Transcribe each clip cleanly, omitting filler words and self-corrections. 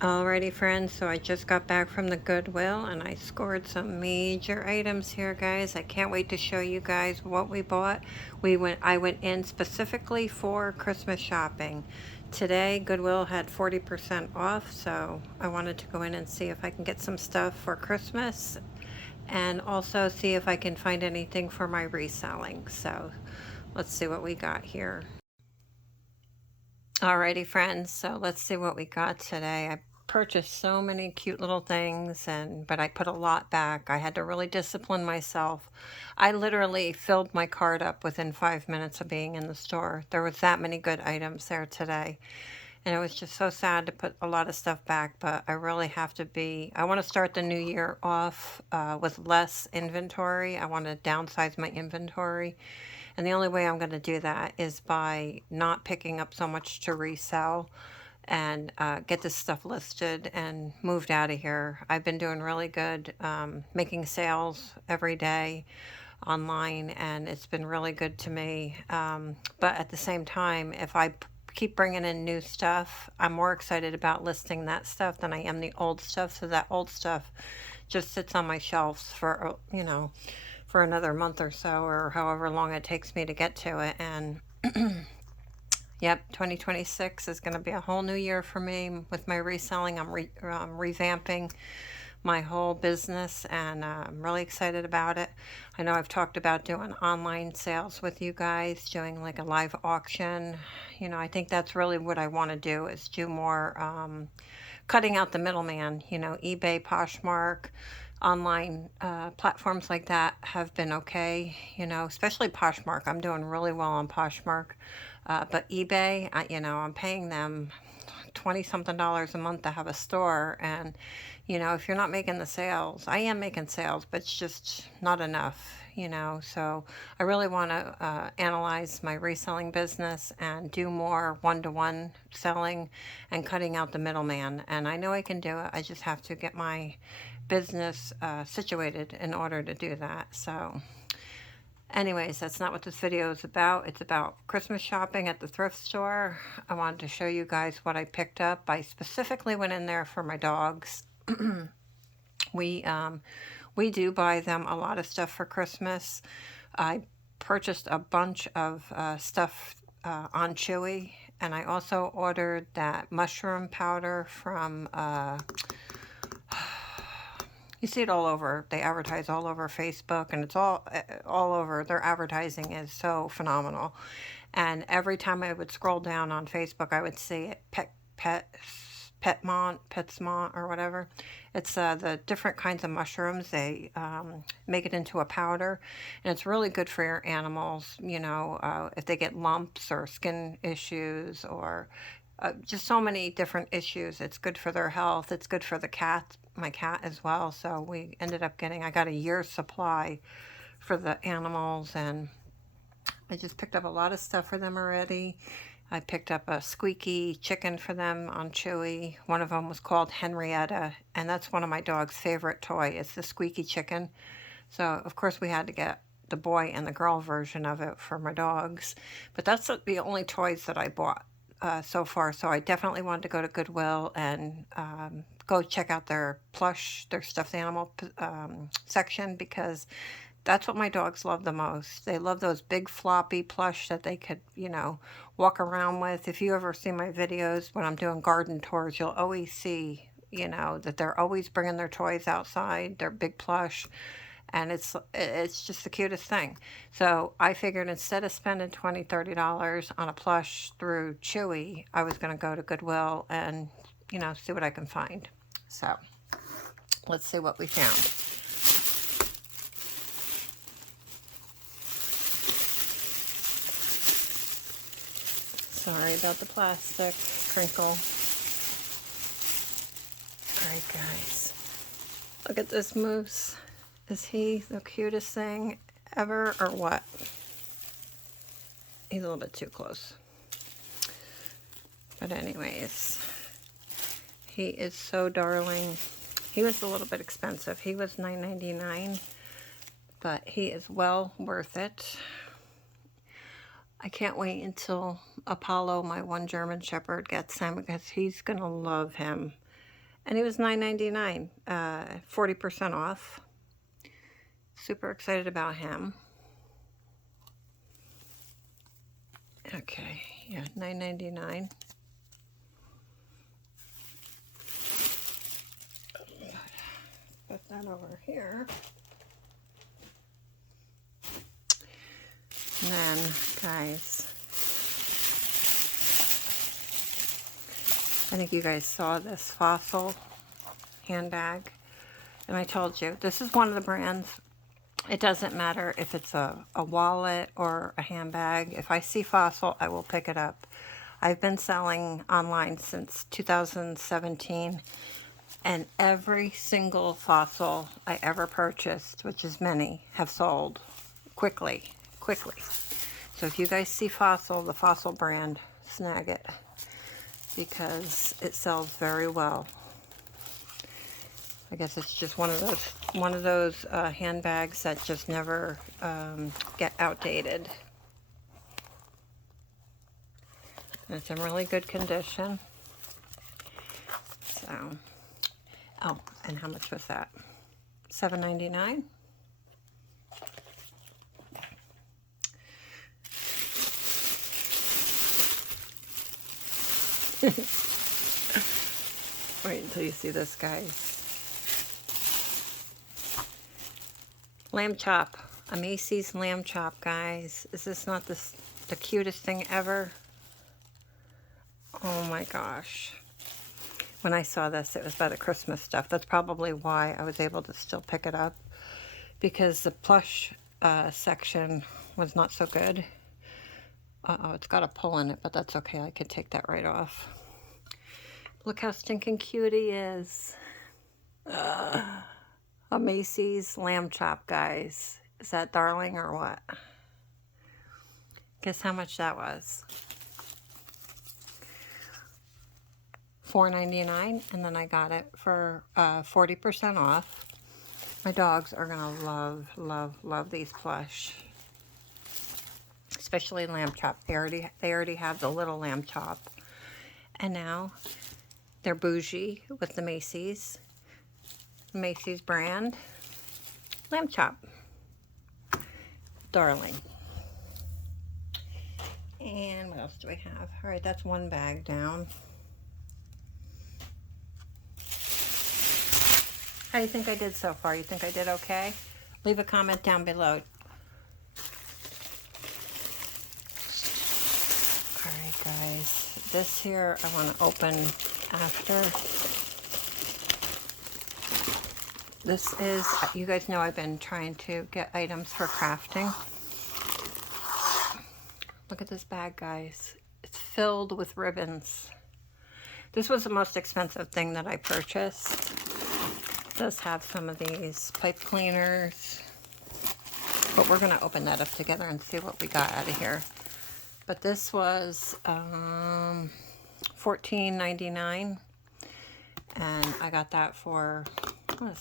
Alrighty friends, so I just got back from the Goodwill and I scored some major items here, guys. I can't wait to show you guys what we bought. I went in specifically for Christmas shopping. Today Goodwill had 40% off, so I wanted to go in and see if I can get some stuff for Christmas and also see if I can find anything for my reselling. So let's see what we got here. Alrighty friends, so let's see what we got today. I purchased so many cute little things, but I put a lot back. I had to really discipline myself. I literally filled my cart up within 5 minutes of being in the store. There was that many good items there today. And it was just so sad to put a lot of stuff back, but I really have to I want to start the new year off with less inventory. I want to downsize my inventory. And the only way I'm going to do that is by not picking up so much to resell and get this stuff listed and moved out of here. I've been doing really good, making sales every day online, and it's been really good to me. But at the same time, if I keep bringing in new stuff, I'm more excited about listing that stuff than I am the old stuff. So that old stuff just sits on my shelves for, for another month or so, or however long it takes me to get to it. And yep, 2026 is going to be a whole new year for me with my reselling. I'm revamping my whole business, and I'm really excited about it. I know I've talked about doing online sales with you guys, doing like a live auction. I think that's really what I want to do, is do more cutting out the middleman. eBay, Poshmark, online platforms like that have been okay, especially Poshmark. I'm doing really well on Poshmark. But eBay, I'm paying them 20 something dollars a month to have a store, and if you're not making the sales, I am making sales, but it's just not enough. So I really want to analyze my reselling business and do more one-to-one selling and cutting out the middleman. And I know I can do it. I just have to get my business situated in order to do that. So anyways, that's not what this video is about. It's about Christmas shopping at the thrift store. I wanted to show you guys what I picked up. I specifically went in there for my dogs. we we do buy them a lot of stuff for Christmas. I purchased a bunch of stuff on Chewy, and I also ordered that mushroom powder from you see it all over. They advertise all over Facebook, and it's all over. Their advertising is so phenomenal. And every time I would scroll down on Facebook, I would see it, Petsmont, or whatever. It's the different kinds of mushrooms. They make it into a powder, and it's really good for your animals. If they get lumps or skin issues, or just so many different issues. It's good for their health. It's good for the cat, my cat as well. So I got a year's supply for the animals, and I just picked up a lot of stuff for them already. I picked up a squeaky chicken for them on Chewy. One of them was called Henrietta, and that's one of my dog's favorite toy. It's the squeaky chicken. So of course we had to get the boy and the girl version of it for my dogs. But that's the only toys that I bought so far. So I definitely wanted to go to Goodwill and go check out their stuffed animal section, because that's what my dogs love the most. They love those big floppy plush that they could, walk around with. If you ever see my videos when I'm doing garden tours, you'll always see, that they're always bringing their toys outside. They're big plush, and it's just the cutest thing. So I figured instead of spending $20-$30 on a plush through Chewy, I was going to go to Goodwill and, see what I can find. So let's see what we found. Sorry about the plastic crinkle. Alright guys, look at this moose. Is he the cutest thing ever, or what? He's a little bit too close. But anyways, he is so darling. He was a little bit expensive. He was $9.99, but he is well worth it. I can't wait until Apollo, my one German Shepherd, gets him, because he's going to love him. And he was $9.99, 40% off. Super excited about him. Okay, yeah, $9.99. Put that over here. And then, guys, I think you guys saw this Fossil handbag. And I told you, this is one of the brands. It doesn't matter if it's a wallet or a handbag. If I see Fossil, I will pick it up. I've been selling online since 2017. And every single Fossil I ever purchased, which is many, have sold quickly. So if you guys see Fossil, the Fossil brand, snag it because it sells very well. I guess it's just one of those handbags that just never get outdated. And it's in really good condition. So, oh, and how much was that? $7.99. Wait until you see this, guys. Lamb chop. A Macy's lamb chop, guys. Is this not the cutest thing ever? Oh my gosh. When I saw this, it was by the Christmas stuff. That's probably why I was able to still pick it up, because the plush section was not so good. Uh-oh, it's got a pull in it, but that's okay. I could take that right off. Look how stinking cute he is. A Macy's lamb chop, guys. Is that darling or what? Guess how much that was? $4.99, and then I got it for 40% off. My dogs are gonna love these plush, especially lamb chop. They already have the little lamb chop, and now they're bougie with the Macy's brand lamb chop. Darling. And what else do we have? All right, that's one bag down. How do you think I did so far? You think I did okay? Leave a comment down below. All right, guys. This here I want to open after. This is, you guys know I've been trying to get items for crafting. Look at this bag, guys. It's filled with ribbons. This was the most expensive thing that I purchased. It does have some of these pipe cleaners, but we're going to open that up together and see what we got out of here. But this was $14.99, and I got that for, I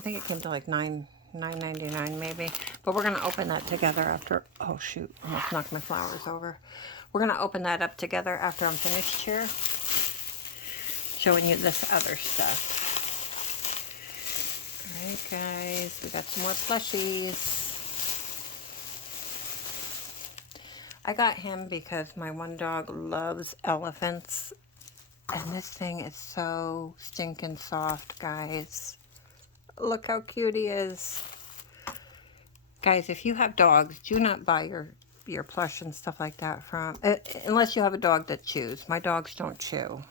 think it came to like $9.99 maybe. But we're going to open that together after, oh shoot, almost knocked my flowers over. We're going to open that up together after I'm finished here, showing you this other stuff. Alright guys, we got some more plushies. I got him because my one dog loves elephants. And this thing is so stinking soft, guys. Look how cute he is. Guys, if you have dogs, do not buy your plush and stuff like that from, unless you have a dog that chews. My dogs don't chew.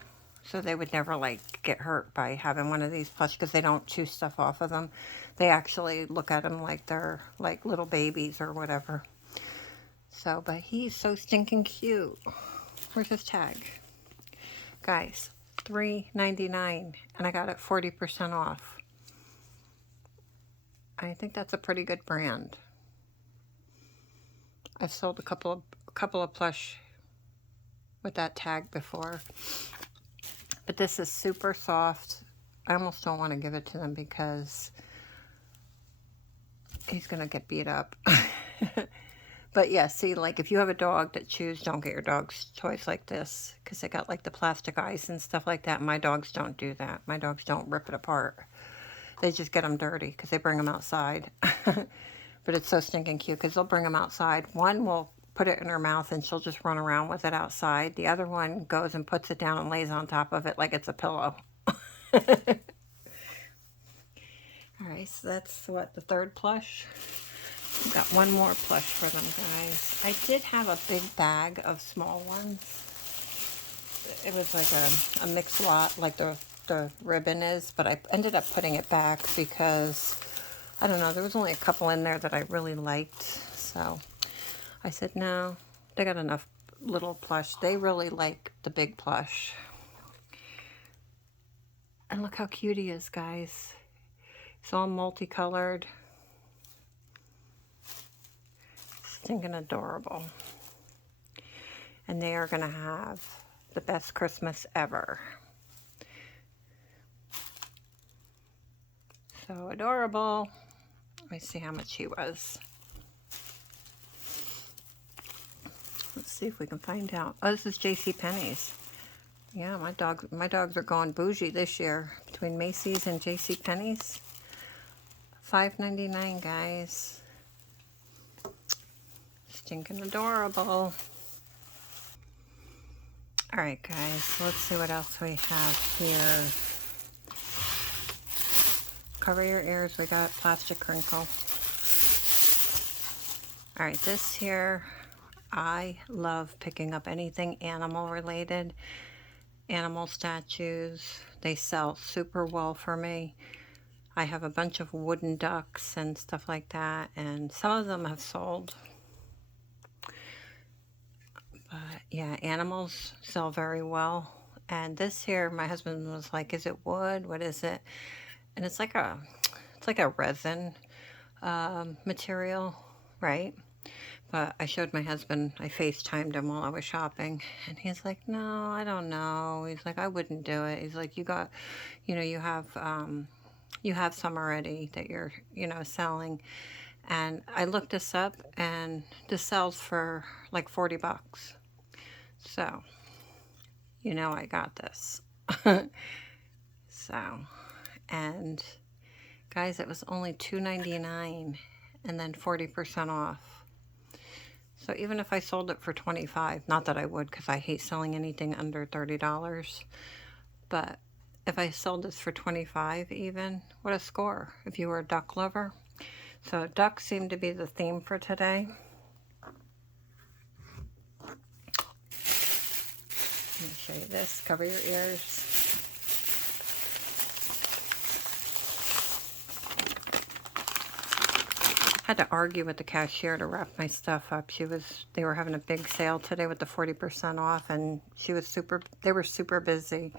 So they would never like get hurt by having one of these plush, because they don't chew stuff off of them. They actually look at them like they're like little babies or whatever. So, but he's so stinking cute. Where's his tag? Guys, $3.99, and I got it 40% off. I think that's a pretty good brand. I've sold a couple of plush with that tag before. But this is super soft. I almost don't want to give it to them because he's going to get beat up. But yeah, see, like if you have a dog that chews, don't get your dog's toys like this because they got like the plastic eyes and stuff like that. My dogs don't do that. My dogs don't rip it apart. They just get them dirty because they bring them outside. But it's so stinking cute because they'll bring them outside. One will put it in her mouth and she'll just run around with it outside. The other one goes and puts it down and lays on top of it like it's a pillow. All right, so that's what, the third plush? Got one more plush for them, guys. I did have a big bag of small ones. It was like a mixed lot, like the ribbon is, but I ended up putting it back because, I don't know, there was only a couple in there that I really liked. So I said, no, they got enough little plush. They really like the big plush. And look how cute he is, guys. It's all multicolored. Stinking adorable. And they are going to have the best Christmas ever. So adorable. Let me see how much he was. Let's see if we can find out. Oh, this is JCPenney's. Yeah, my dogs are going bougie this year between Macy's and JCPenney's. $5.99, guys. Stinking adorable. All right, guys, so let's see what else we have here. Cover your ears, we got plastic crinkle. All right, this here, I love picking up anything animal related. Animal statues, they sell super well for me. I have a bunch of wooden ducks and stuff like that, and some of them have sold. But yeah, animals sell very well. And this here, my husband was like, is it wood? What is it? And it's like a resin material, right? But I showed my husband, I FaceTimed him while I was shopping, and he's like, no, I don't know. He's like, I wouldn't do it. He's like, you got, you know, you have some already that you're, you know, selling. And I looked this up, and this sells for like 40 bucks. So, you know, I got this. So, and guys, it was only $2.99 and then 40% off. So even if I sold it for $25, not that I would because I hate selling anything under $30, but if I sold this for $25 even, what a score if you were a duck lover. So ducks seem to be the theme for today. Let me show you this. Cover your ears. I had to argue with the cashier to wrap my stuff up. They were having a big sale today with the 40% off, and they were super busy.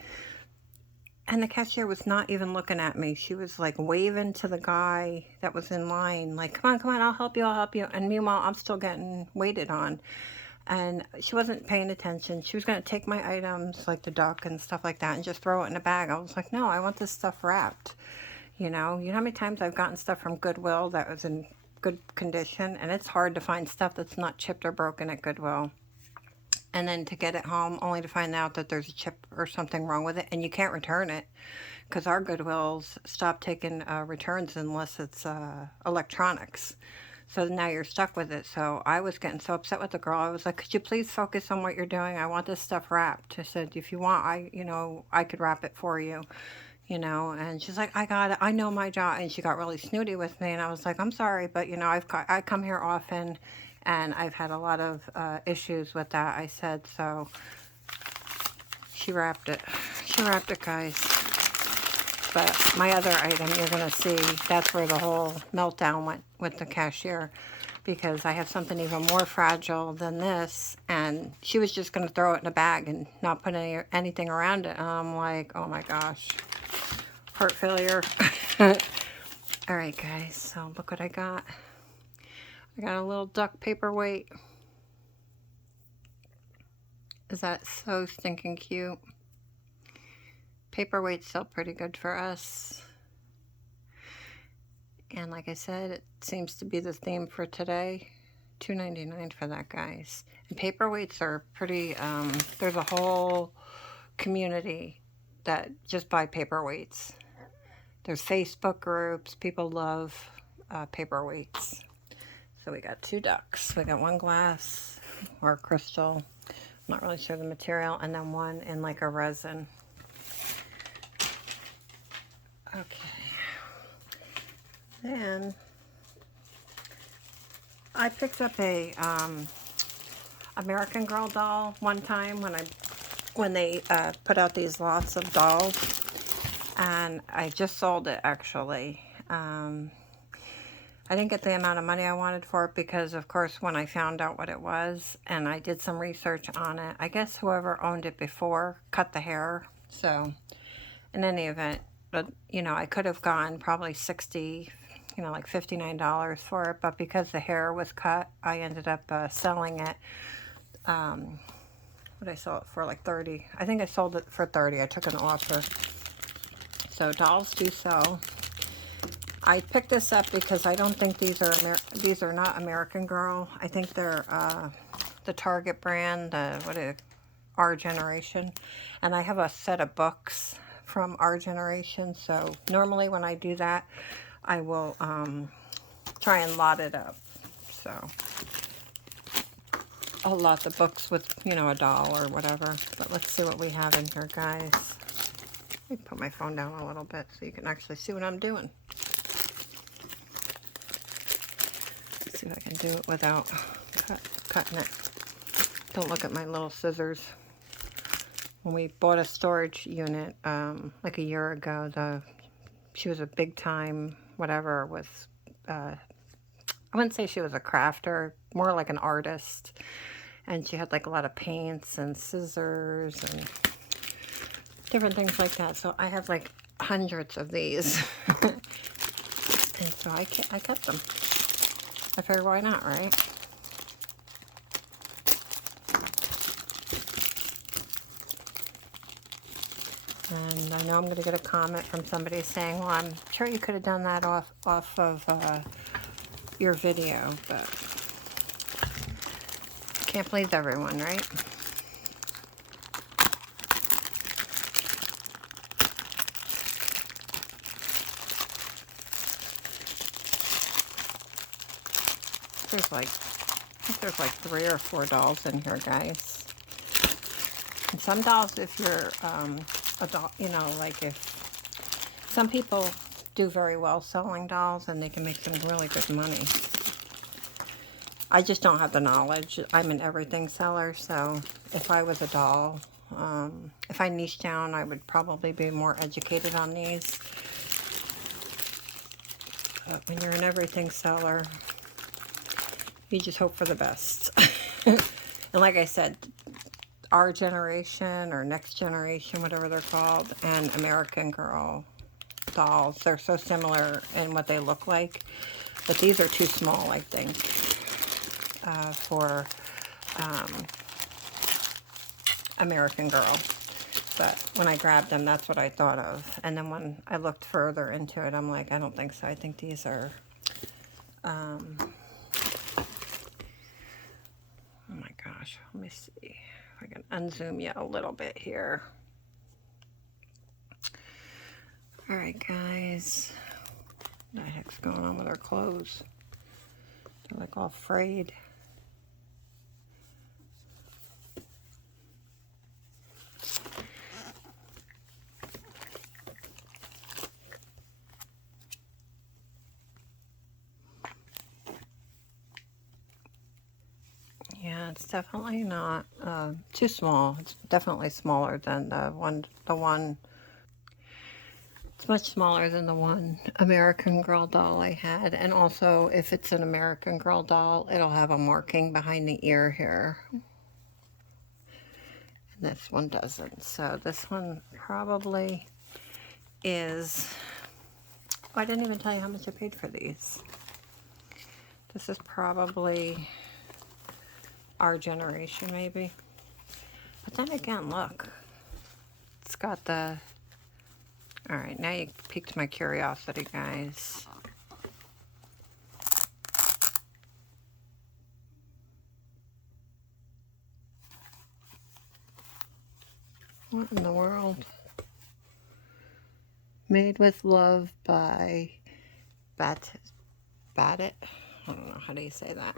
And the cashier was not even looking at me. She was like waving to the guy that was in line, like, come on, I'll help you. And meanwhile, I'm still getting waited on. And she wasn't paying attention. She was going to take my items, like the duck and stuff like that, and just throw it in a bag. I was like, no, I want this stuff wrapped. You know how many times I've gotten stuff from Goodwill that was in good condition, and it's hard to find stuff that's not chipped or broken at Goodwill. And then to get it home only to find out that there's a chip or something wrong with it, and you can't return it because our Goodwills stop taking returns unless it's electronics. So now you're stuck with it. So I was getting so upset with the girl. I was like, could you please focus on what you're doing? I want this stuff wrapped. I said, if you want, I could wrap it for you, and she's like, I got it. I know my job. And she got really snooty with me. And I was like, I'm sorry, but I come here often and I've had a lot of issues with that. I said, so she wrapped it. She wrapped it, guys. But my other item, you're going to see, that's where the whole meltdown went with the cashier, because I have something even more fragile than this, and she was just going to throw it in a bag and not put anything around it. And I'm like, oh my gosh, heart failure. All right, guys, so look what I got. I got a little duck paperweight. Is that so stinking cute? Paperweight's still pretty good for us. And like I said, it seems to be the theme for today. $2.99 for that, guys. And paperweights are pretty, there's a whole community that just buy paperweights. There's Facebook groups. People love paperweights. So we got 2 ducks. We got 1 glass or crystal. I'm not really sure the material. And then 1 in like a resin. Okay. Then I picked up a American Girl doll one time when they put out these lots of dolls, and I just sold it actually. I didn't get the amount of money I wanted for it because, of course, when I found out what it was and I did some research on it, I guess whoever owned it before cut the hair. So in any event, but you know, I could have gone probably 60, you know, like $59 for it, but because the hair was cut, I ended up selling it. What did I sell it for? Like 30. I think I sold it for 30. I took an offer. So dolls do sell. I picked this up because I don't think these are not American Girl. I think they're the Target brand, Our Generation, and I have a set of books from Our Generation. So normally when I do that, I will try and lot it up. So I'll lot the books with, you know, a doll or whatever. But let's see what we have in here, guys. Let me put my phone down a little bit so you can actually see what I'm doing. Let's see if I can do it without cutting it. Don't look at my little scissors. When we bought a storage unit like a year ago, she was a big time whatever with I wouldn't say she was a crafter, more like an artist, and she had like a lot of paints and scissors and different things like that. So I have like hundreds of these and so I kept them. I figured, why not, right? And I know I'm going to get a comment from somebody saying, well, I'm sure you could have done that off of your video, but can't please everyone, right? I think there's like 3 or 4 dolls in here, guys. And some dolls, if you're a doll, you know, like if some people do very well selling dolls and they can make some really good money. I just don't have the knowledge. I'm an everything seller, so if I was a doll, if I niche down, I would probably be more educated on these. But when you're an everything seller, you just hope for the best. And like I said, Our Generation or Next Generation, whatever they're called, and American Girl dolls, they're so similar in what they look like, but these are too small, I think, for American Girl. But when I grabbed them, that's what I thought of. And then when I looked further into it, I'm like, I don't think so. I think these are oh my gosh, let me see if I can unzoom you a little bit here. All right, guys. What the heck's going on with our clothes? They're like all frayed. Yeah, it's definitely not too small. It's definitely smaller than the one. It's much smaller than the one American Girl doll I had. And also, if it's an American Girl doll, it'll have a marking behind the ear here. And this one doesn't. So this one probably is... Oh, I didn't even tell you how much I paid for these. This is probably Our Generation, maybe. But then again, look. It's got the... Alright, now you piqued my curiosity, guys. What in the world? Made with Love by Bat It. I don't know, how do you say that?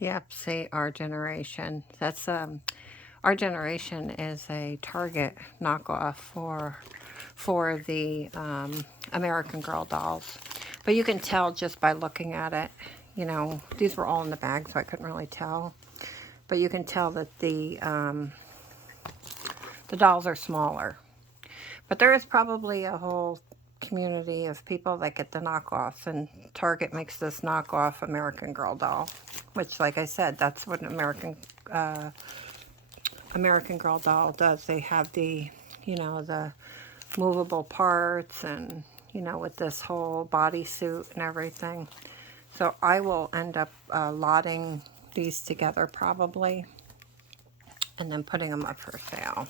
Yep, see, Our Generation. That's Our Generation is a Target knockoff for the American Girl dolls. But you can tell just by looking at it. You know, these were all in the bag, so I couldn't really tell. But you can tell that the dolls are smaller. But there is probably a whole community of people that get the knockoffs, and Target makes this knockoff American Girl doll, which, like I said, that's what an American Girl doll does. They have the, you know, the movable parts, and, you know, with this whole bodysuit and everything. So I will end up lotting these together probably, and then putting them up for sale.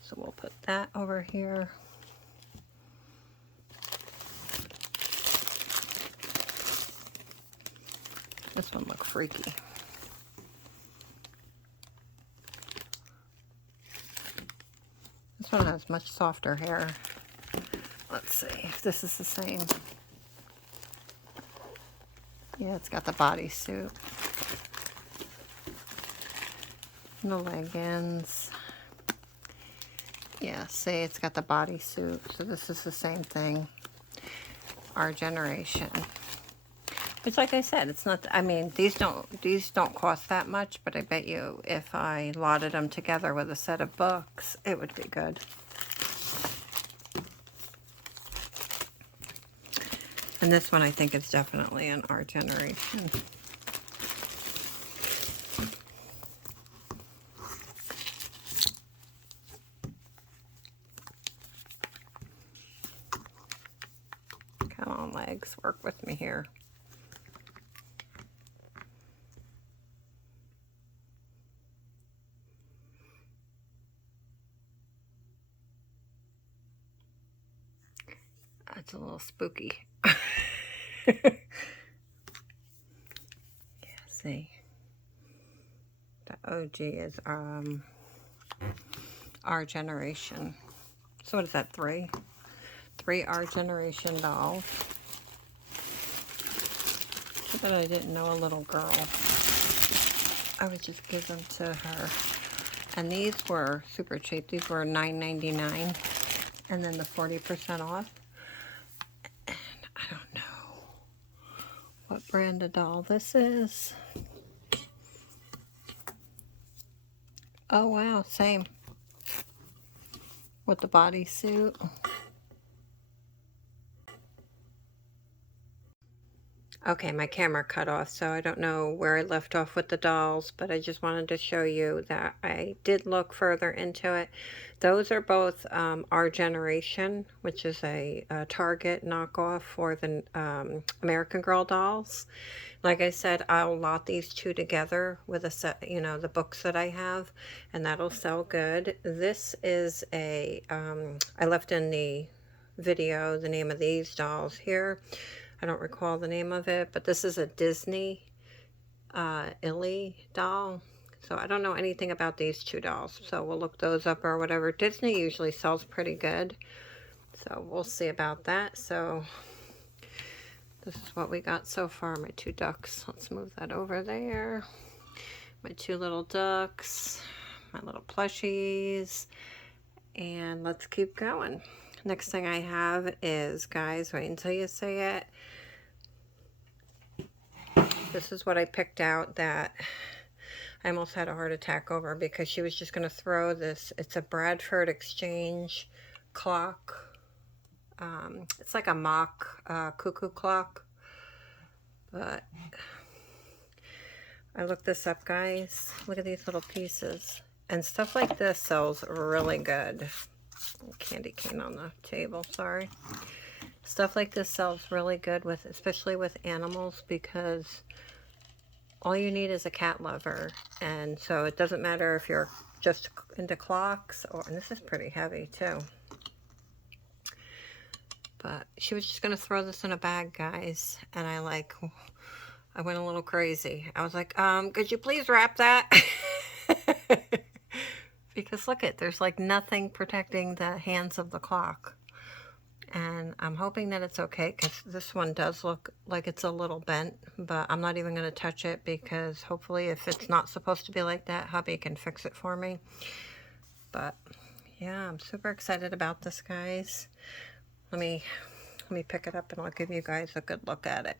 So we'll put that over here. This one looks freaky. This one has much softer hair. Let's see if this is the same. Yeah, it's got the bodysuit. The leggings. Yeah, see, it's got the bodysuit. So this is the same thing. Our Generation. Which, like I said, it's not, I mean, these don't cost that much, but I bet you if I lotted them together with a set of books, it would be good. And this one I think is definitely an Our Generation. Come on, legs, work with me here. That's a little spooky. Yeah, see. The OG is Our Generation. So what is that, 3? 3 Our Generation dolls. I bet I didn't know a little girl. I would just give them to her. And these were super cheap. These were $9.99. And then the 40% off. And I don't know what brand of doll this is. Oh wow, same. With the bodysuit. Okay, my camera cut off, so I don't know where I left off with the dolls, but I just wanted to show you that I did look further into it. Those are both Our Generation, which is a Target knockoff for the American Girl dolls. Like I said, I'll lot these two together with a set, you know, the books that I have, and that'll sell good. This is a, I left in the video the name of these dolls here. I don't recall the name of it, but this is a Disney Illy doll. So I don't know anything about these two dolls, so we'll look those up or whatever. Disney usually sells pretty good, so we'll see about that. So this is what we got so far. My 2 ducks. Let's move that over there. My 2 little ducks, my little plushies, and let's keep going. Next thing I have is, guys, wait until you see it. This is what I picked out that I almost had a heart attack over, because she was just going to throw this. It's a Bradford Exchange clock. It's like a mock cuckoo clock. But I looked this up, guys. Look at these little pieces. And stuff like this sells really good. Candy cane on the table, sorry. Stuff like this sells really good with, especially with animals, because all you need is a cat lover. And so it doesn't matter if you're just into clocks, or, and this is pretty heavy too. But she was just going to throw this in a bag, guys. And I went a little crazy. I was like, could you please wrap that? Because look there's like nothing protecting the hands of the clock. And I'm hoping that it's okay, because this one does look like it's a little bent, but I'm not even going to touch it, because hopefully if it's not supposed to be like that, hubby can fix it for me. But yeah, I'm super excited about this, guys. Let me pick it up and I'll give you guys a good look at it.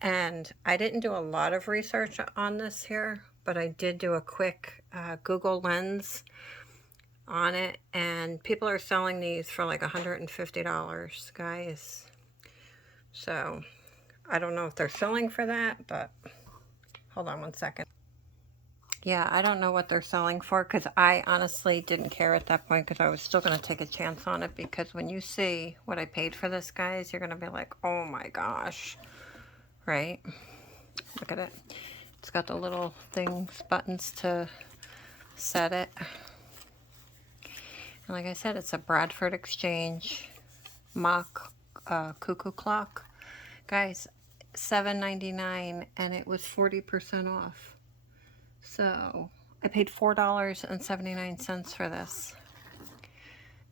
And I didn't do a lot of research on this here, but I did do a quick Google lens on it, and people are selling these for like $150, guys. So I don't know if they're selling for that, but hold on one second. Yeah, I don't know what they're selling for, because I honestly didn't care at that point, because I was still going to take a chance on it, because when you see what I paid for this, guys, you're going to be like, oh my gosh, right? Look at it. It's got the little things, buttons to set it. And like I said, it's a Bradford Exchange mock cuckoo clock. Guys, $7.99, and it was 40% off. So I paid $4.79 for this.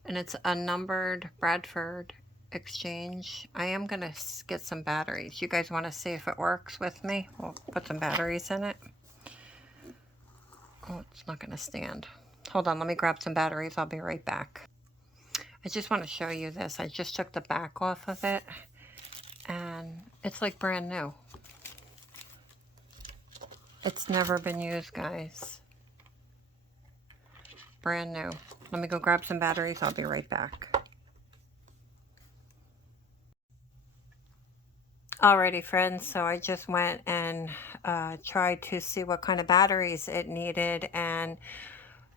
And it's a numbered Bradford Exchange. I am going to get some batteries. You guys want to see if it works with me? We'll put some batteries in it. Oh, it's not going to stand. Hold on, let me grab some batteries. I'll be right back. I just want to show you this. I just took the back off of it, and it's like brand new. It's never been used, guys. Brand new. Let me go grab some batteries. I'll be right back. Alrighty, friends, so I just went and tried to see what kind of batteries it needed, and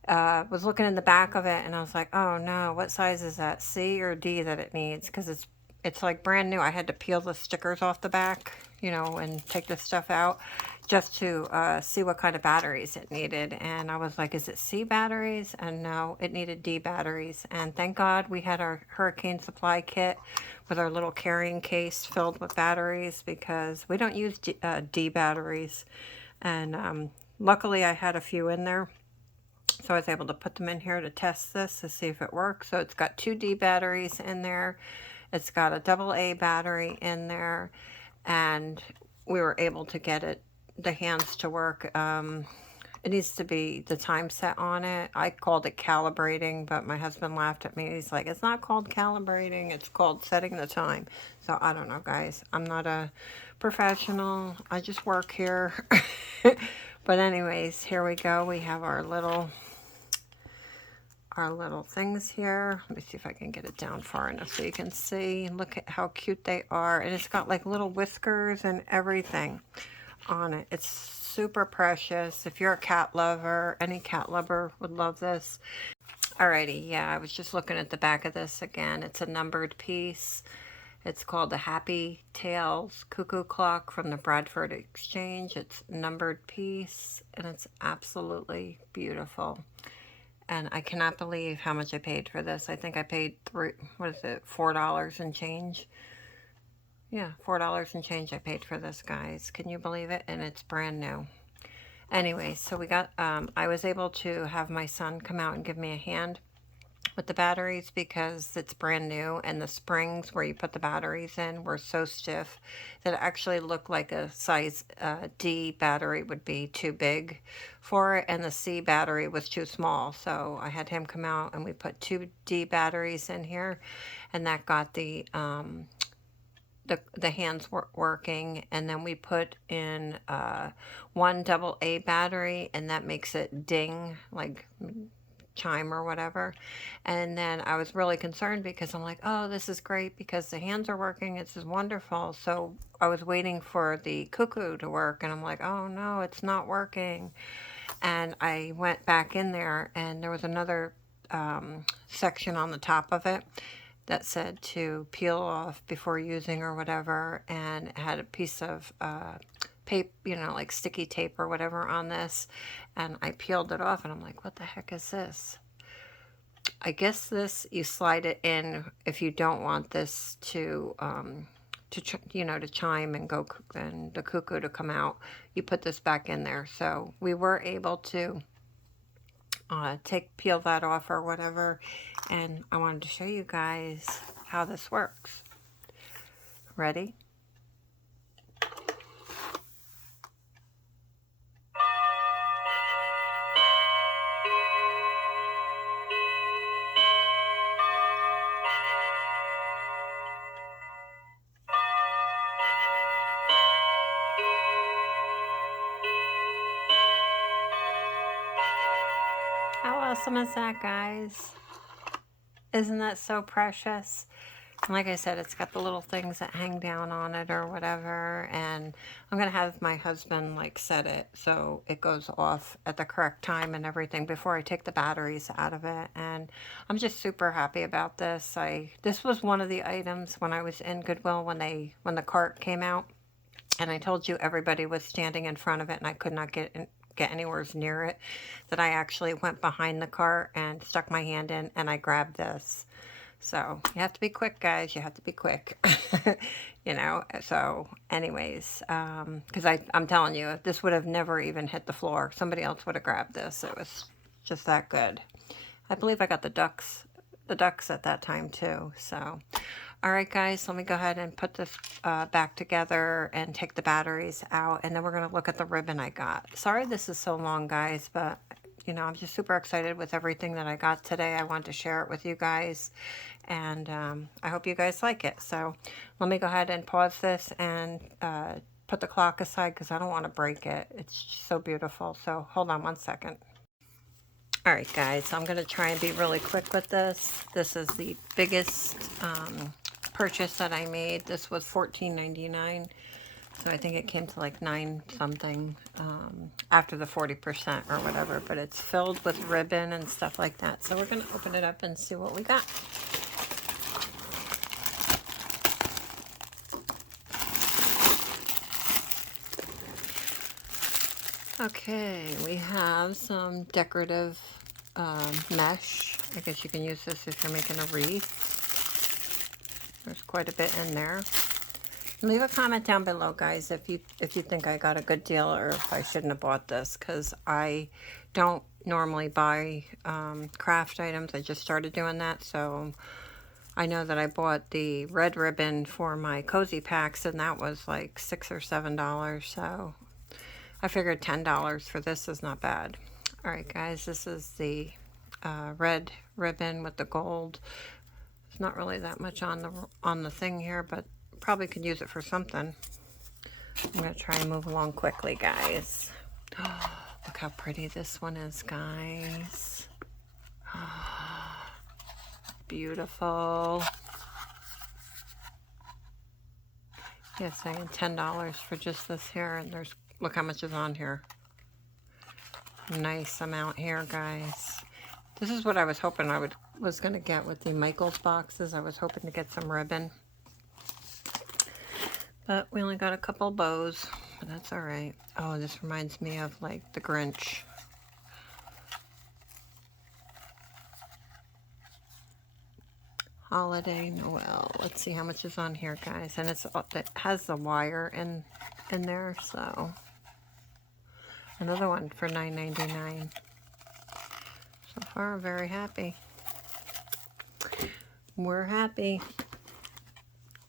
was looking in the back of it, and I was like, oh no, what size is that, C or D that it needs? Because it's like brand new. I had to peel the stickers off the back, you know, and take this stuff out just to see what kind of batteries it needed. And I was like, is it C batteries? And no, it needed D batteries. And thank God we had our hurricane supply kit with our little carrying case filled with batteries, because we don't use D batteries. And luckily I had a few in there. So I was able to put them in here to test this to see if it works. So it's got 2 D batteries in there. It's got a AA battery in there. And we were able to get the hands to work. It needs to be the time set on it. I called it calibrating, but my husband laughed at me. He's like, it's not called calibrating. It's called setting the time. So I don't know, guys. I'm not a professional. I just work here. But anyways, here we go. We have our little things here. Let me see if I can get it down far enough so you can see. Look at how cute they are. And it's got like little whiskers and everything on it. It's super precious. If you're a cat lover, any cat lover would love this. Alrighty, yeah, I was just looking at the back of this again. It's a numbered piece. It's called the Happy Tales Cuckoo Clock from the Bradford Exchange. It's a numbered piece, and it's absolutely beautiful. And I cannot believe how much I paid for this. I think I paid $4 and change. Yeah, $4 and change I paid for this, guys. Can you believe it? And it's brand new. Anyway, so we got, I was able to have my son come out and give me a hand with the batteries, because it's brand new, and the springs where you put the batteries in were so stiff that it actually looked like a size D battery would be too big for it, and the C battery was too small. So I had him come out, and we put 2 D batteries in here, and that got the hands working. And then we put in 1 AA battery, and that makes it ding, like chime or whatever. And then I was really concerned, because I'm like, oh, this is great, because the hands are working. This is wonderful. So I was waiting for the cuckoo to work, and I'm like, oh no, it's not working. And I went back in there, and there was another section on the top of it that said to peel off before using or whatever, and it had a piece of paper, you know, like sticky tape or whatever on this, and I peeled it off and I'm like, what the heck is this? I guess this, you slide it in if you don't want this to you know, to chime and go and the cuckoo to come out. You put this back in there. So we were able to peel that off or whatever, and I wanted to show you guys how this works. Ready? How awesome is that, guys? Isn't that so precious? And like I said, it's got the little things that hang down on it or whatever, and I'm gonna have my husband like set it so it goes off at the correct time and everything before I take the batteries out of it. And I'm just super happy about this. This was one of the items when I was in Goodwill when the cart came out, and I told you everybody was standing in front of it and I could not get anywhere near it, that I actually went behind the cart and stuck my hand in and I grabbed this. So you have to be quick, guys. You have to be quick. You know, so anyways, because I'm telling you, if this would have never even hit the floor, somebody else would have grabbed this. It was just that good. I believe I got the ducks at that time too. So all right, guys, let me go ahead and put this back together and take the batteries out, and then we're going to look at the ribbon I got. Sorry this is so long, guys, but you know, I'm just super excited with everything that I got today. I want to share it with you guys, and I hope you guys like it. So let me go ahead and pause this and put the clock aside because I don't want to break it. It's so beautiful. So hold on one second. All right, guys, so I'm going to try and be really quick with this. This is the biggest purchase that I made. This was $14.99. So I think it came to like 9 something after the 40% or whatever, but it's filled with ribbon and stuff like that. So we're going to open it up and see what we got. Okay, we have some decorative mesh. I guess you can use this if you're making a wreath. There's quite a bit in there. Leave a comment down below, guys, if you think I got a good deal or if I shouldn't have bought this, because I don't normally buy craft items. I just started doing that, so I know that I bought the red ribbon for my cozy packs, and that was like $6 or $7, so I figured $10 for this is not bad. All right, guys, this is the red ribbon with the gold. There's not really that much on the thing here, but probably could use it for something. I'm going to try and move along quickly, guys. Oh, look how pretty this one is, guys. Oh, beautiful. Yeah, saying $10 for just this here, and look how much is on here. Nice amount here, guys. This is what I was hoping I was going to get with the Michaels boxes. I was hoping to get some ribbon. But we only got a couple bows, but that's all right. Oh, this reminds me of like the Grinch. Holiday Noel. Let's see how much is on here, guys. And it has the wire in there, so another one for $9.99. So far, I'm very happy. We're happy.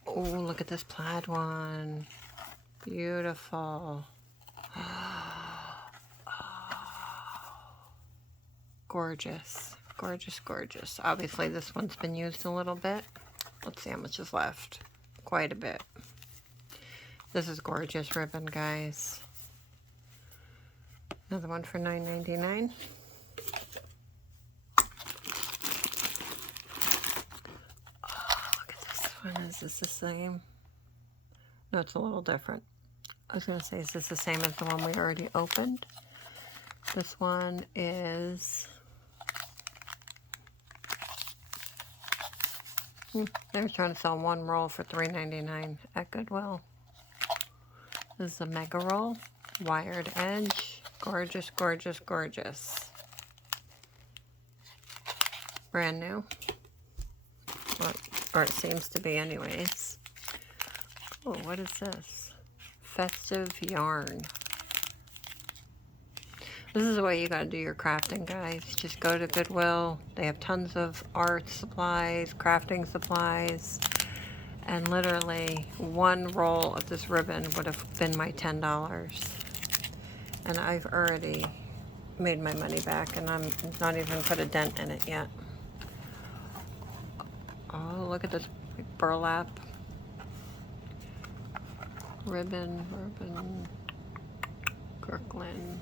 Oh, look at this plaid one. Beautiful. Oh, gorgeous. Gorgeous, gorgeous. Obviously, this one's been used a little bit. Let's see how much is left. Quite a bit. This is gorgeous ribbon, guys. Another one for $9.99. Is this the same? No, it's a little different. I was going to say, is this the same as the one we already opened? This one is... They're trying to sell one roll for $3.99 at Goodwill. This is a mega roll, wired edge, gorgeous, gorgeous, gorgeous. Brand new, or it seems to be anyways. Oh, what is this? Festive yarn. This is the way you gotta do your crafting, guys. Just go to Goodwill. They have tons of art supplies, crafting supplies, and literally one roll of this ribbon would have been my $10. And I've already made my money back, and I'm not even put a dent in it yet. Oh, look at this burlap ribbon, Kirkland.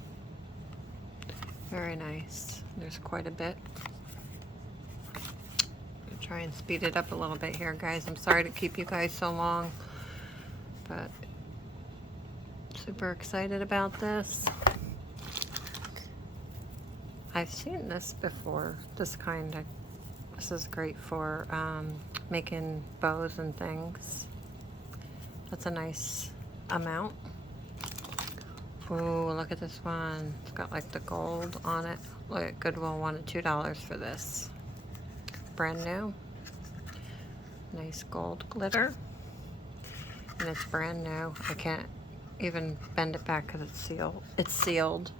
Very nice. There's quite a bit. I'm gonna try and speed it up a little bit here, guys. I'm sorry to keep you guys so long, but super excited about this. I've seen this before. This is great for making bows and things. That's a nice amount. Ooh, look at this one. It's got like the gold on it. Look at Goodwill wanted $2 for this. Brand new. Nice gold glitter. And it's brand new. I can't even bend it back because it's sealed. It's sealed.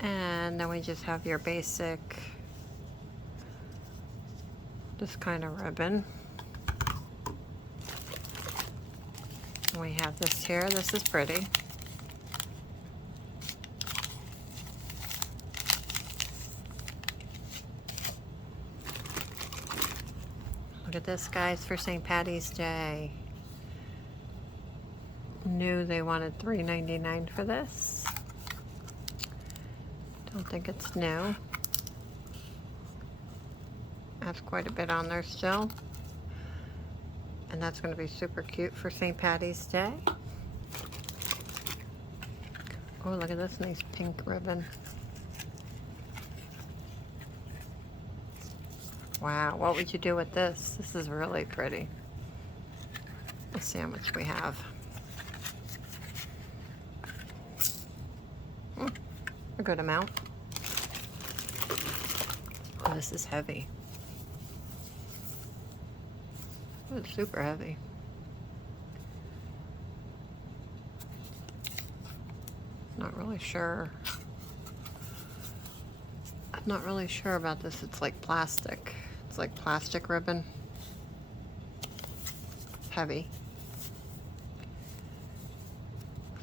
And then we just have your basic, this kind of ribbon. We have this here. This is pretty. Look at this, guys, for St. Patty's Day. New, they wanted $3.99 for this. Don't think it's new. That's quite a bit on there still. And that's going to be super cute for St. Patty's Day. Oh, look at this nice pink ribbon. Wow, what would you do with this? This is really pretty. Let's see how much we have. A good amount. Oh, this is heavy. It's super heavy. Not really sure. I'm not really sure about this. It's like plastic. It's like plastic ribbon. Heavy.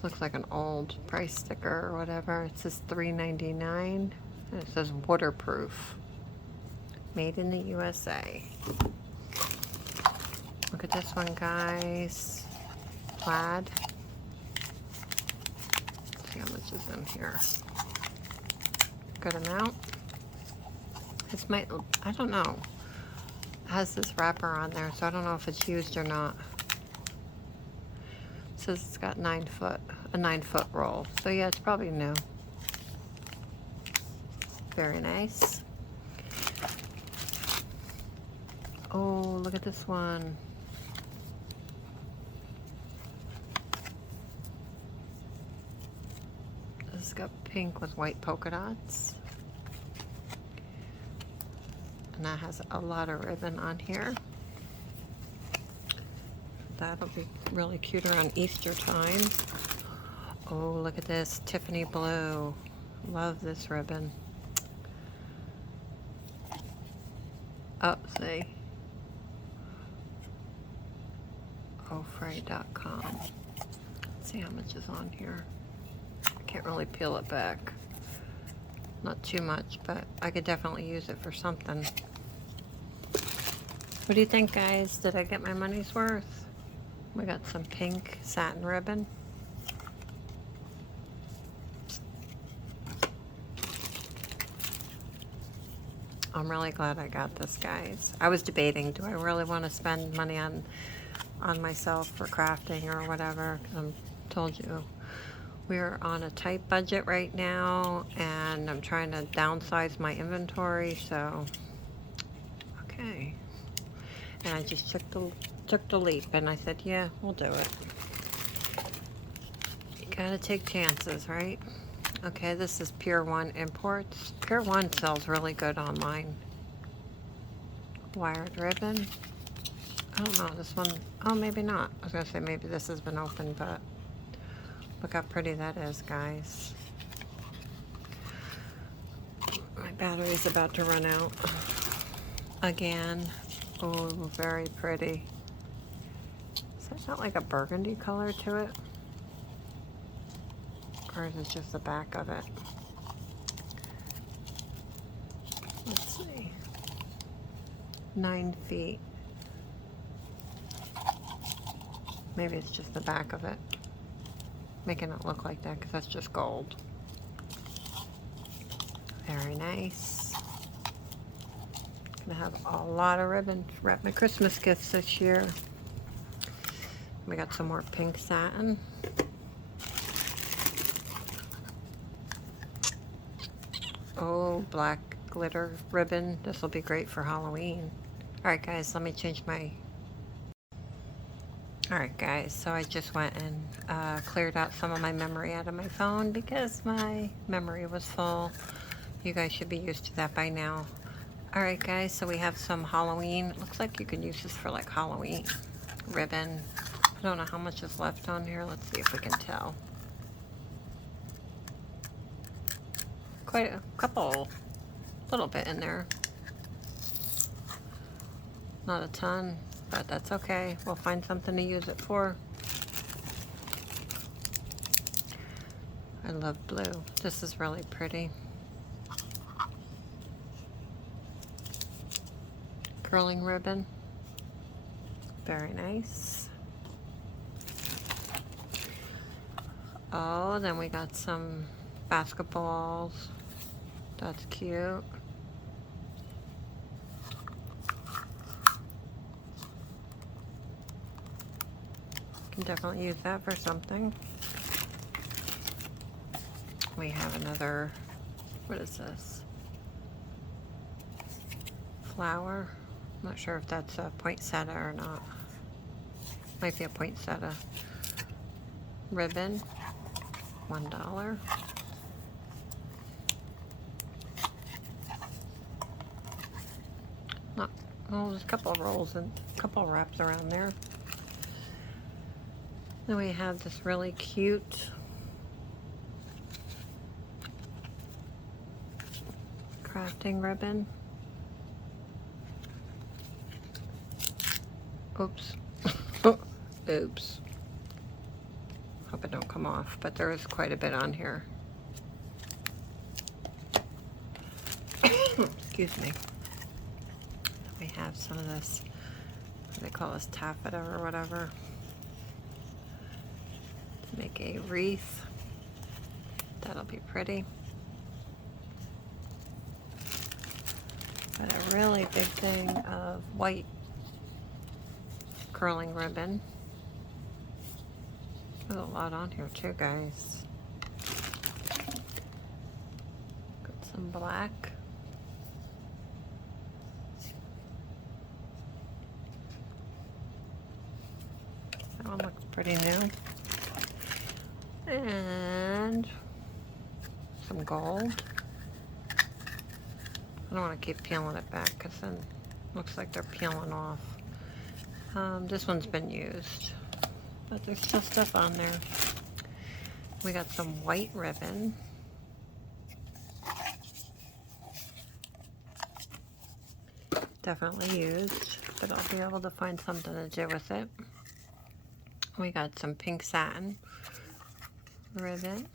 Looks like an old price sticker or whatever. It says $3.99 and it says waterproof. Made in the USA. Look at this one, guys. Plaid. Let's see how much is in here. Good amount. This might, I don't know. It has this wrapper on there, so I don't know if it's used or not. It says it's got a 9-foot roll. So yeah, it's probably new. Very nice. Oh, look at this one. This has got pink with white polka dots. And that has a lot of ribbon on here. That'll be really cute around Easter time. Oh, look at this Tiffany blue. Love this ribbon. Oh, see. Ofray.com. Let's see how much is on here. I can't really peel it back. Not too much, but I could definitely use it for something. What do you think, guys? Did I get my money's worth? We got some pink satin ribbon. I'm really glad I got this, guys. I was debating, do I really want to spend money on myself for crafting or whatever? 'Cause I told you we're on a tight budget right now, and I'm trying to downsize my inventory. So, okay. And I just took the leap, and I said, yeah, we'll do it. Gotta take chances, right? Okay, this is Pier 1 Imports. Pier 1 sells really good online. Wired ribbon. I don't know, this one, oh, maybe not. I was gonna say maybe this has been opened, but look how pretty that is, guys. My battery's about to run out again. Oh, very pretty. Is that not like a burgundy color to it? Or is it just the back of it? Let's see. 9 feet. Maybe it's just the back of it. Making it look like that because that's just gold. Very nice. Gonna have a lot of ribbon to wrap my Christmas gifts this year. We got some more pink satin. Oh, black glitter ribbon. This will be great for Halloween. Alright guys, let me change my... Alright guys, so I just went and cleared out some of my memory out of my phone because my memory was full. You guys should be used to that by now. Alright guys, so we have some Halloween. It looks like you can use this for like Halloween ribbon. I don't know how much is left on here. Let's see if we can tell. Quite a couple, little bit in there. Not a ton, but that's okay. We'll find something to use it for. I love blue. This is really pretty. Curling ribbon. Very nice. Oh, then we got some basketballs. That's cute. Can definitely use that for something. We have another, what is this? Flower. I'm not sure if that's a poinsettia or not. Might be a poinsettia. Ribbon. $1. Not, well, there's a couple of rolls and a couple of wraps around there. Then we have this really cute crafting ribbon. Oops. Oops. Hope it don't come off, but there is quite a bit on here. Excuse me. We have some of this, what do they call this, taffeta or whatever, to make a wreath. That'll be pretty. Got a really big thing of white curling ribbon. There's a lot on here too, guys. Got some black. That one looks pretty new. And some gold. I don't want to keep peeling it back because then it looks like they're peeling off. This one's been used, but there's still stuff on there. We got some white ribbon. Definitely used, but I'll be able to find something to do with it. We got some pink satin ribbon.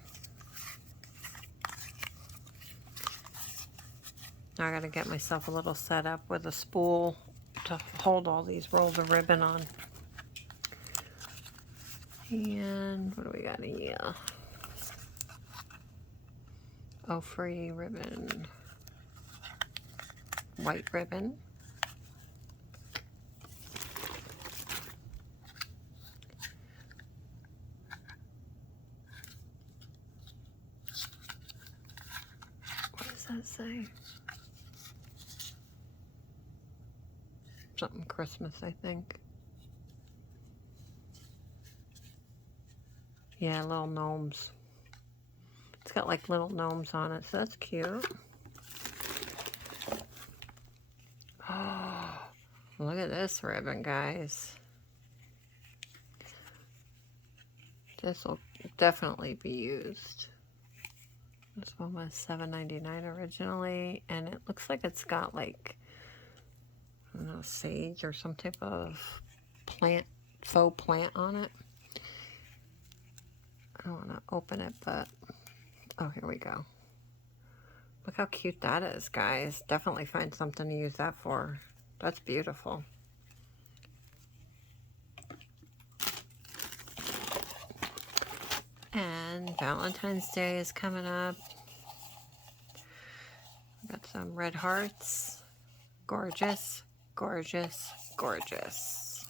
Now I gotta get myself a little setup with a spool to hold all these rolls of ribbon on. And what do we got here? Oh, free ribbon. White ribbon. What does that say? Something Christmas, I think. Yeah, little gnomes. It's got like little gnomes on it, so that's cute. Oh, look at this ribbon, guys. This will definitely be used. This one was $7.99 originally, and it looks like it's got like, I don't know, sage or some type of plant, faux plant on it. I don't want to open it, but oh, here we go. Look how cute that is, guys. Definitely find something to use that for. That's beautiful. And Valentine's Day is coming up. Got some red hearts. Gorgeous, gorgeous, gorgeous.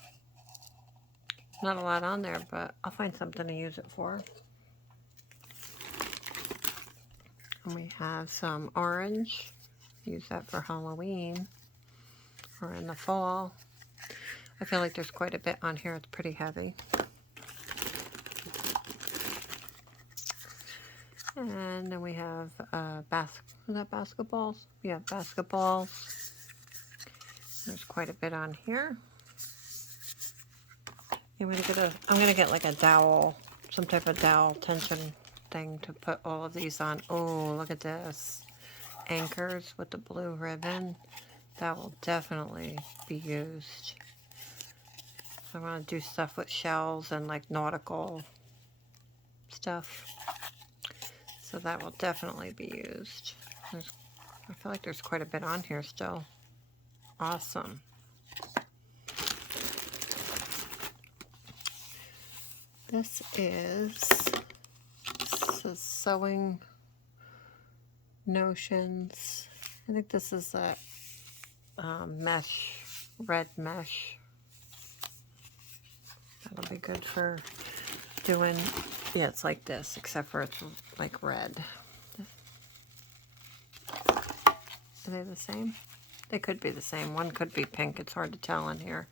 Not a lot on there, but I'll find something to use it for. And we have some orange. Use that for Halloween or in the fall. I feel like there's quite a bit on here. It's pretty heavy. And then we have is that basketballs? Yeah, basketballs. There's quite a bit on here. I'm gonna get like a dowel, some type of dowel tension thing to put all of these on. Oh, look at this. Anchors with the blue ribbon. That will definitely be used. So I want to do stuff with shells and like nautical stuff. So that will definitely be used. I feel like there's quite a bit on here still. Awesome. This says Sewing Notions. I think this is a mesh, red mesh. That'll be good for doing, yeah, it's like this, except for it's like red. Are they the same? They could be the same. One could be pink. It's hard to tell in here.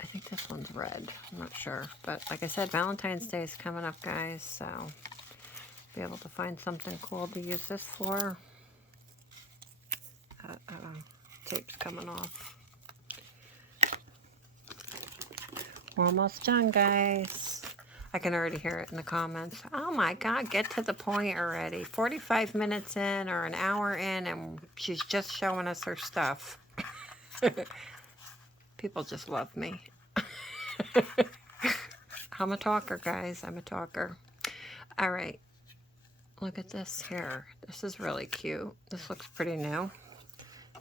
I think this one's red. I'm not sure. But like I said, Valentine's Day is coming up, guys. So be able to find something cool to use this for. Tape's coming off. We're almost done, guys. I can already hear it in the comments. Oh my God, get to the point already. 45 minutes in or an hour in and she's just showing us her stuff. People just love me. I'm a talker, guys. I'm a talker. All right. Look at this here. This is really cute. This looks pretty new.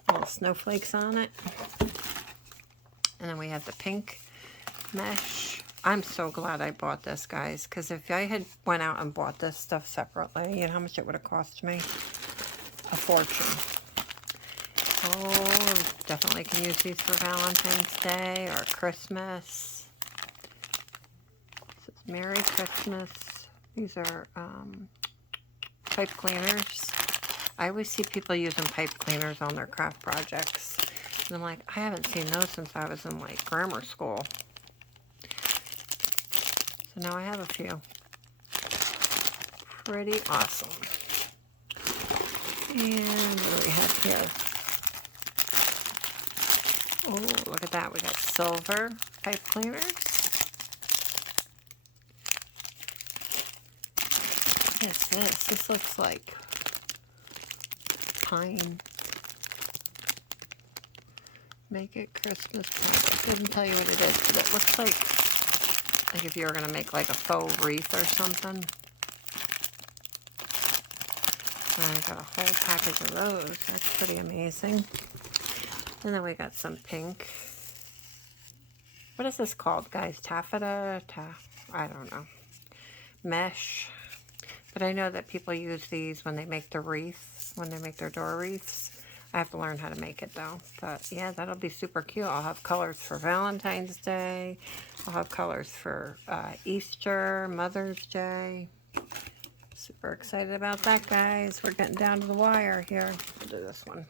Little snowflakes on it. And then we have the pink mesh. I'm so glad I bought this, guys, because if I had went out and bought this stuff separately, you know how much it would have cost me? A fortune. Oh, definitely can use these for Valentine's Day or Christmas. This is Merry Christmas. These are pipe cleaners. I always see people using pipe cleaners on their craft projects. And I'm like, I haven't seen those since I was in like grammar school. So now I have a few. Pretty awesome. And what do we have here? Oh, look at that. We got silver pipe cleaners. What is this? This looks like pine. Make it Christmas pine. It doesn't tell you what it is, but it looks like if you were going to make like a faux wreath or something. And I got a whole package of those. That's pretty amazing. And then we got some pink. What is this called, guys? Taffeta? I don't know. Mesh. But I know that people use these when they make the wreath, when they make their door wreaths. I have to learn how to make it though. But yeah, that'll be super cute. I'll have colors for Valentine's Day. I'll have colors for Easter, Mother's Day. Super excited about that, guys. We're getting down to the wire here. We'll do this one.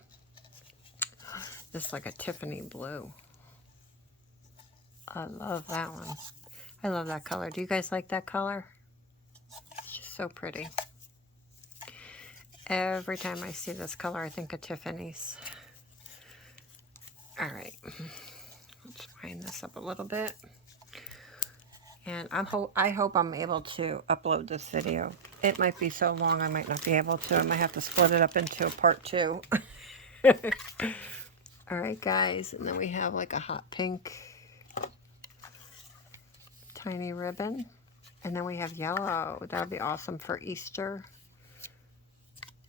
This is like a Tiffany blue. I love that one. I love that color. Do you guys like that color? It's just so pretty. Every time I see this color, I think of Tiffany's. All right, let's wind this up a little bit. And I hope I'm able to upload this video. It might be so long I might not be able to. I might have to split it up into a part 2. All right, guys, and then we have like a hot pink tiny ribbon. And then we have yellow. That would be awesome for Easter.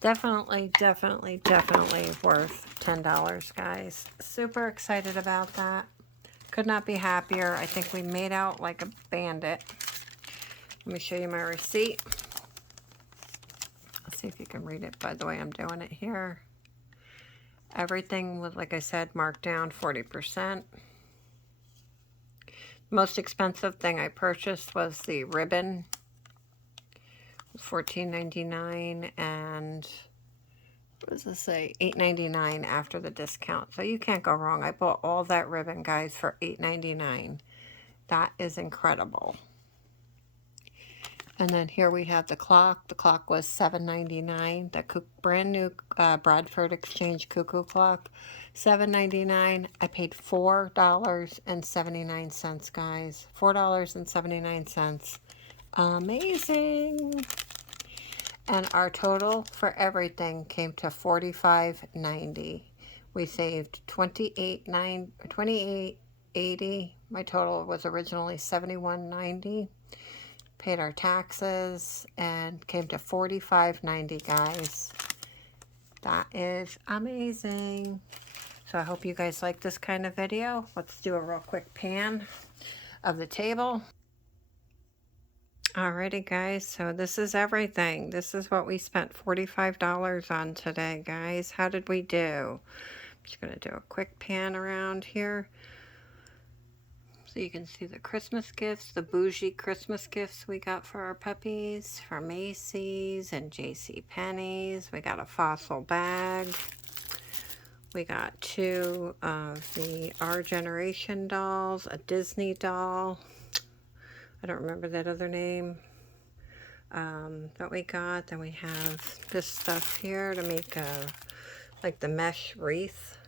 Definitely, definitely, definitely worth $10, guys. Super excited about that. Could not be happier. I think we made out like a bandit. Let me show you my receipt. Let's see if you can read it by the way I'm doing it here. Everything was, like I said, marked down 40%. Most expensive thing I purchased was the ribbon. It was $14.99, and what does this say? $8.99 after the discount. So you can't go wrong. I bought all that ribbon, guys, for $8.99. That is incredible. And then here we have the clock. The clock was $7.99. The brand new Bradford Exchange cuckoo clock, $7.99. I paid $4.79, guys. $4.79. Amazing. And our total for everything came to $45.90. We saved $28.80. My total was originally $71.90. Paid our taxes and came to $45.90, guys. That is amazing. So I hope you guys like this kind of video. Let's do a real quick pan of the table. Alrighty, guys, so this is everything. This is what we spent $45 on today, guys. How did we do? I'm just going to do a quick pan around here. So you can see the Christmas gifts, the bougie Christmas gifts we got for our puppies from Macy's and JCPenney's. We got a Fossil bag. We got 2 of the Our Generation dolls, a Disney doll. I don't remember that other name that we got. Then we have this stuff here to make like the mesh wreath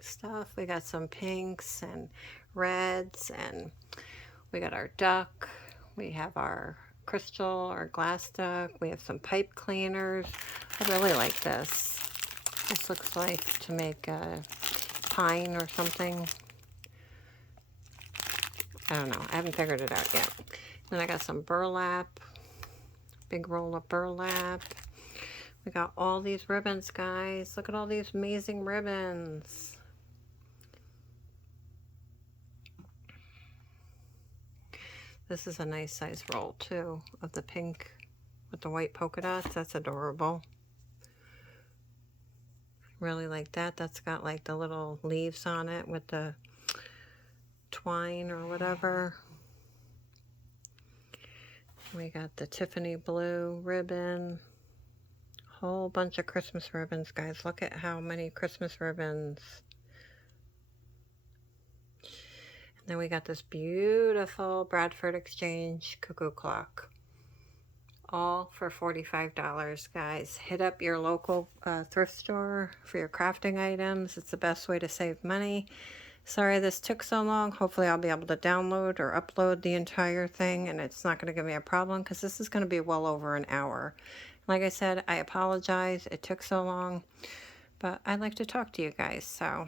stuff. We got some pinks and reds, and we got our duck. We have our crystal or glass duck. We have some pipe cleaners. I really like this. This looks like to make a pine or something. I don't know. I haven't figured it out yet. Then I got some burlap. Big roll of burlap. We got all these ribbons, guys. Look at all these amazing ribbons. This is a nice size roll too of the pink with the white polka dots. That's adorable. Really like that. That's got like the little leaves on it with the twine or whatever. We got the Tiffany blue ribbon. Whole bunch of Christmas ribbons, guys. Look at how many Christmas ribbons. And then we got this beautiful Bradford Exchange cuckoo clock. All for $45, guys. Hit up your local thrift store for your crafting items. It's the best way to save money. Sorry this took so long. Hopefully I'll be able to download or upload the entire thing and it's not going to give me a problem because this is going to be well over an hour. Like I said, I apologize. It took so long, but I'd like to talk to you guys, so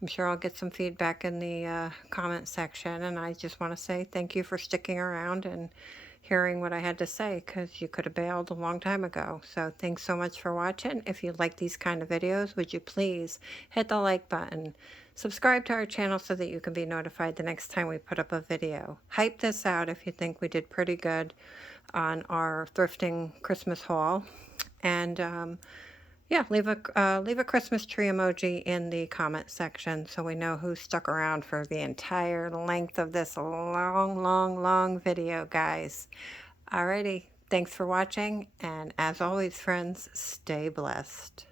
I'm sure I'll get some feedback in the comment section, and I just want to say thank you for sticking around and hearing what I had to say, because you could have bailed a long time ago. So thanks so much for watching. If you like these kind of videos, would you please hit the like button, subscribe to our channel so that you can be notified the next time we put up a video. Hype this out if you think we did pretty good on our thrifting Christmas haul. And yeah, leave a Christmas tree emoji in the comment section so we know who stuck around for the entire length of this long video, guys. Alrighty, thanks for watching, and as always, friends, stay blessed.